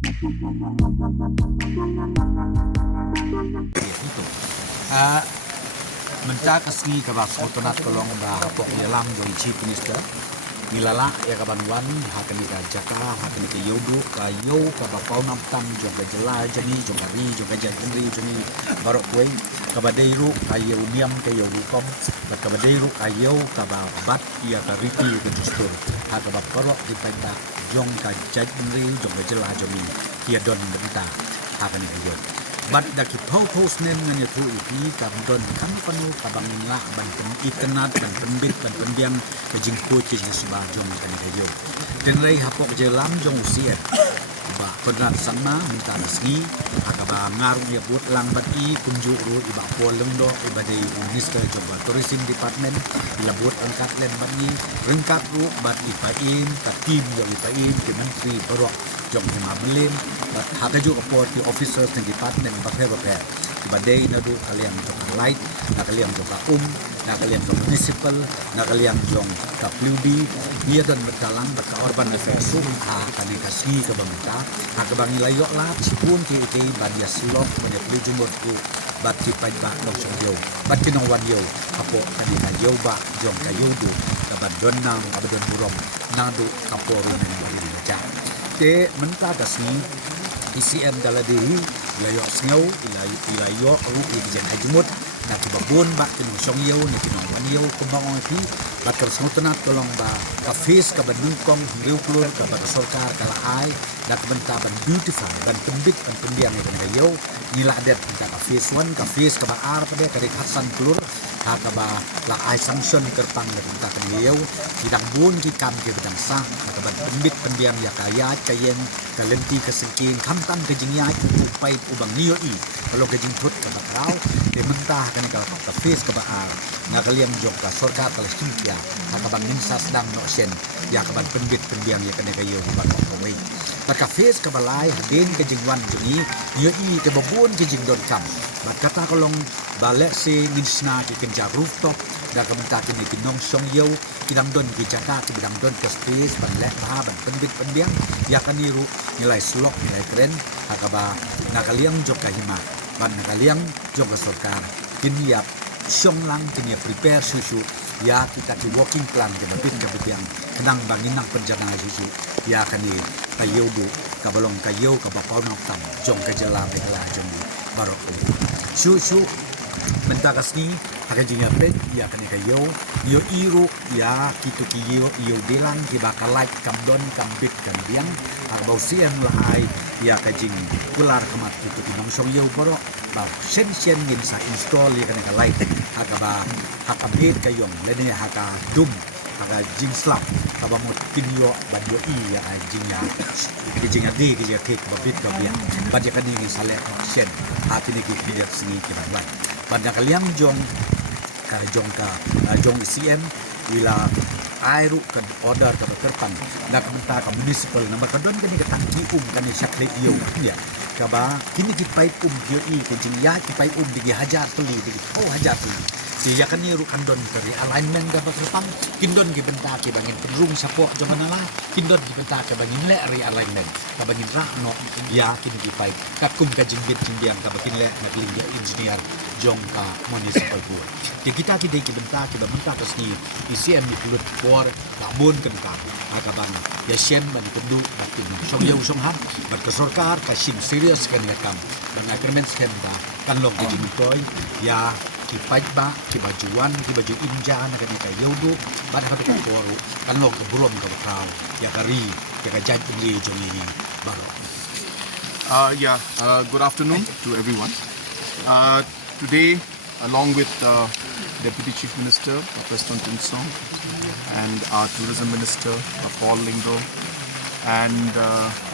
Itu. Ah, Menca kasih ke bas otonat kolong ba pok yelam jong chief minister nilala ya ka banwan hakan ni ka jaka hakan ni ka yodu ka yo ka ba pau nam tam jong ka jela jani jong ka ri jong ka jan ri jani barok kuai ka ba deiru ka yo niam ka yo kom ka ba deiru ka yo ka ba bat ya ka riti ka justur ha ka ba korok di penda jong ka jan ri jong ka jela jani kia don benta hakan ni ka yo bat daki pau-paus nen nganya tu ipi kabdon kan panu kabangla ban pen internet ban penbit ban pendiam kejing kuci yang sebab jong kan kayo den rei hapok jelam jong usia ba penat sana minta resmi akaba ngaru dia buat lang bat i kunju ru iba polem do iba dei minister jong ba tourism department ila buat angkat len bat ni rengkat ru bat ipain ka tim yo ipain ke menteri berok jong ma belim bat hakajo ka port officers ng department bape badai nadu kalian jong light na kalian jong na kalian jong municipal na kalian jong WD dia dan berdalam baka urban affairs ha kali kasih ke bangta ha ke bangi layok la cipun ki badia silok banyak jumur ku bat ki pai ba dong song yo bat ki nong wan yo apo kali ka yo ba jong ka yo du ka badon nang abadon burom nadu kaporo ni bani ja te menta kasih ICM daladehi ilayo sngaw ilayo ru ijan ajmut na kibabon ba kinong songyo ni kinong wanyo kumbang pi bat kersmutanat tolong ba ka face ka banungkong hingriw klur ka ba sorkar kala ai na kabentaban beautify ban pembit ban pendiam ni kanayo nila adet ka face 1 ka face ka ba ar pa de ka hasan klur ha ka ba la ai sanction kertang ni ka kanayo sidang bun ki kam ke bedang sah ka ban pembit pendiam ya kaya kayen kalenti kasengkin kamtan kejingyai upai ubang niyo i kalau kejing tut ka bakraw de mentah kan ka face ka ba ar na kalian jok ka sorkar Palestina ka bang ninsas dang no sen ya ka ban pembit pendiam ya kanayo ba kawai ka face ka balai hadin kejingwan juni niyo i ke babun kejing don kam bat kata kolong balek se ninsna ki kenja rooftop da kamenta kini kinong song yo kidang don ki jaka ki bidang don ke space ban lek ha ban pembit pendiam ya kaniru nilai slok nilai keren hakaba nakaliang jok kahima ban nakaliang jok sorkar kini ya song lang kini ya prepare susu ya kita ki working plan ke babit ke bidiang kenang banginang penjana susu ya kani kayo du kabalong kayo kabapau nang tam jong kejela megala jong barok susu mentakas ni hakajinya pet ya kani kayo yo iru ya kitu kiyo yo delang ki bakalait kamdon kambit kambiang arbau sian lahai ya kajing kular kemat kitu ki bangsong yo borok ba sen ngin sa install ya kani kalait hakaba hakabit kayong lene haka dum haka jing slap kaba mo tinyo badyo i ya jingya kijing ade kijing kek babit kambiang badya kani ngin sale sen hati ni ki bidat singi ki banglai banyak kalian jong ICM wila airu kan order ke kerpan nak minta ke municipal nama kadon kan ke tangki kan syakle yo ya kaba kini ki pipe yo i ke jingya ki pipe digi hajar tuli digi hajar tuli si ya kan ni ru kandon dari alignment ka kerpan kindon ki benta ki bangin perung sapo jomana la kindon ki benta ke bangin le alignment ka bangin rakno ya kini ki pipe kakum ka jingbit jingbiang ka bakin le nakling engineer jong ka municipal board di kita ki dei ki benta ka ski ICM ni kulut por kabun kan ka akabang ya shen ban kundu batin song yau song ham ban ka sarkar ka shin serious kan ya kam ban agreement shen ba kan log di jimtoy ya ki ba ki bajuan ki baju inja na kan ka yodo ban ha ka poru kan log ka burom ka kraw ya kari ya ka jaj ni jong ni baro good afternoon to everyone. Today, along with Deputy Chief Minister, Preston Tinsong, and our Tourism Minister, Paul Lingo, and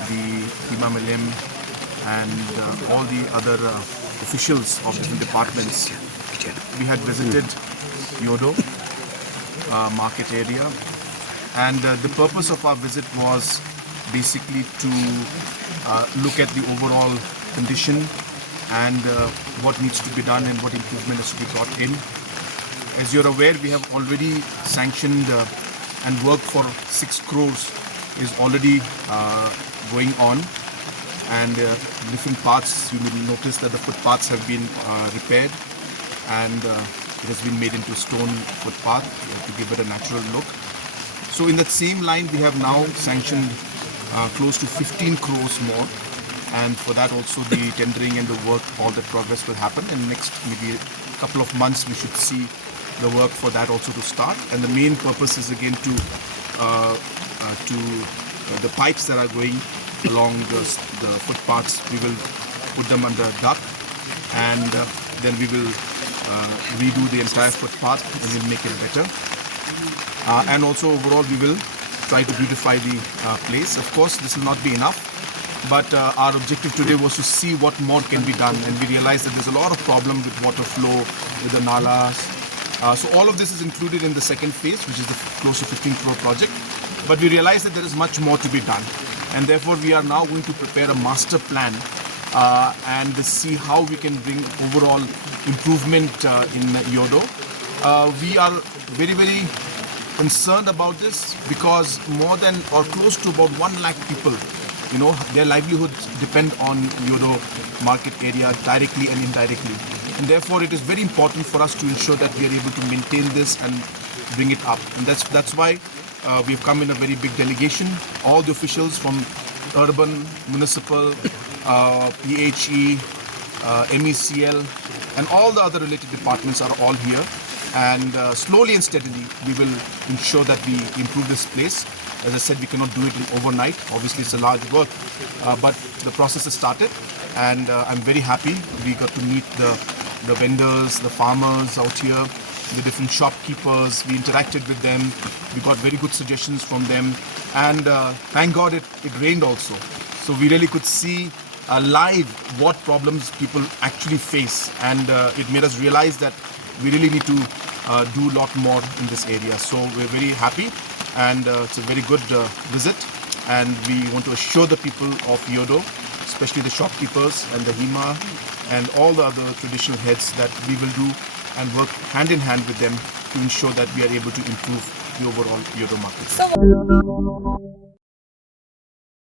the Imam Elim, and all the other officials of different departments, we had visited Yodo market area, and the purpose of our visit was basically to look at the overall condition and what needs to be done and what improvement is to be brought in. As you're aware, we have already sanctioned and work for 6 crores is already going on. and different parts. You will notice that the footpaths have been repaired, and it has been made into stone footpath to give it a natural look. So in that same line, we have now sanctioned close to 15 crores more, and for that also the tendering and the work, all that progress will happen. In next maybe a couple of months, we should see the work for that also to start. And the main purpose is again to the pipes that are going along the footpaths. We will put them under duct, and then we will redo the entire footpath and we'll make it better. And also overall we will try to beautify the place. Of course, this will not be enough, but our objective today was to see what more can be done, and we realized that there's a lot of problem with water flow, with the nalas. So all of this is included in the second phase, which is the close to 15 crore project. But we realized that there is much more to be done, and therefore we are now going to prepare a master plan and see how we can bring overall improvement in Yodo. We are very, very concerned about this because more than or close to about 1 lakh people, you know, their livelihoods depend on Yodo market area directly and indirectly. And therefore it is very important for us to ensure that we are able to maintain this and bring it up. And that's why we've come in a very big delegation. All the officials from urban, municipal, PHE, MECL, and all the other related departments are all here. And slowly and steadily, we will ensure that we improve this place. As I said, we cannot do it in overnight. Obviously, it's a large work, but the process has started, and I'm very happy. We got to meet the vendors, the farmers out here, the different shopkeepers. We interacted with them. We got very good suggestions from them, and thank God it rained also. So we really could see live what problems people actually face, and it made us realize that we really need to do a lot more in this area. So we're very happy, and it's a very good visit, and we want to assure the people of Yodo, especially the shopkeepers and the HEMA and all the other traditional heads, that we will do and work hand in hand with them to ensure that we are able to improve the overall Yodo market.